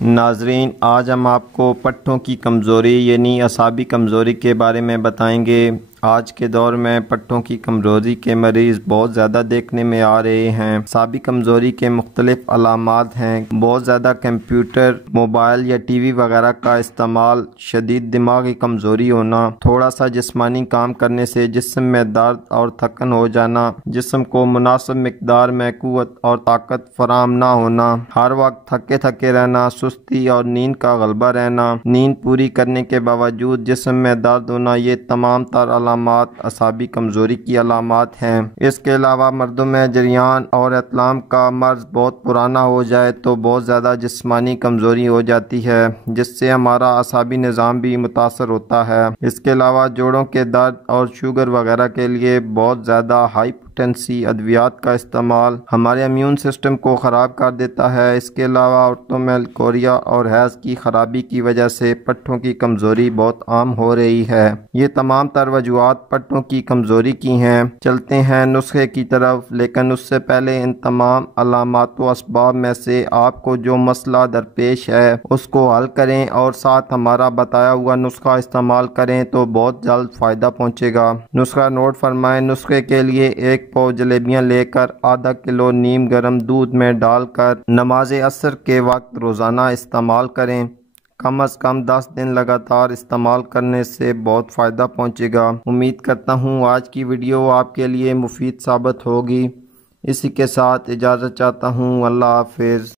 ناظرین، آج ہم آپ کو پٹھوں کی کمزوری یعنی اعصابی کمزوری کے بارے میں بتائیں گے۔ آج کے دور میں پٹھوں کی کمزوری کے مریض بہت زیادہ دیکھنے میں آ رہے ہیں۔ اعصابی کمزوری کے مختلف علامات ہیں۔ بہت زیادہ کمپیوٹر، موبائل یا ٹی وی وغیرہ کا استعمال، شدید دماغی کمزوری ہونا، تھوڑا سا جسمانی کام کرنے سے جسم میں درد اور تھکن ہو جانا، جسم کو مناسب مقدار میں قوت اور طاقت فراہم نہ ہونا، ہر وقت تھکے تھکے رہنا، سستی اور نیند کا غلبہ رہنا، نیند پوری کرنے کے باوجود جسم میں درد ہونا، یہ تمام تر علامات اعصابی کمزوری کی علامات ہیں۔ اس کے علاوہ مردوں میں جریان اور اطلام کا مرض بہت پرانا ہو جائے تو بہت زیادہ جسمانی کمزوری ہو جاتی ہے، جس سے ہمارا اعصابی نظام بھی متاثر ہوتا ہے۔ اس کے علاوہ جوڑوں کے درد اور شوگر وغیرہ کے لیے بہت زیادہ ہائی پوٹینسی ادویات کا استعمال ہمارے امیون سسٹم کو خراب کر دیتا ہے۔ اس کے علاوہ عورتوں میں کوریا اور حیض کی خرابی کی وجہ سے پٹھوں کی کمزوری بہت عام ہو رہی ہے۔ یہ تمام تر وجوہات پٹھوں کی کمزوری کی ہیں۔ چلتے ہیں نسخے کی طرف، لیکن اس سے پہلے ان تمام علامات و اسباب میں سے آپ کو جو مسئلہ درپیش ہے اس کو حل کریں اور ساتھ ہمارا بتایا ہوا نسخہ استعمال کریں تو بہت جلد فائدہ پہنچے گا۔ نسخہ نوٹ فرمائیں۔ نسخے کے لیے 1 پاؤ جلیبیاں لے کر آدھا کلو نیم گرم دودھ میں ڈال کر نماز عصر کے وقت روزانہ استعمال کریں۔ کم از کم 10 دن لگاتار استعمال کرنے سے بہت فائدہ پہنچے گا۔ امید کرتا ہوں آج کی ویڈیو آپ کے لیے مفید ثابت ہوگی۔ اسی کے ساتھ اجازت چاہتا ہوں۔ اللہ حافظ۔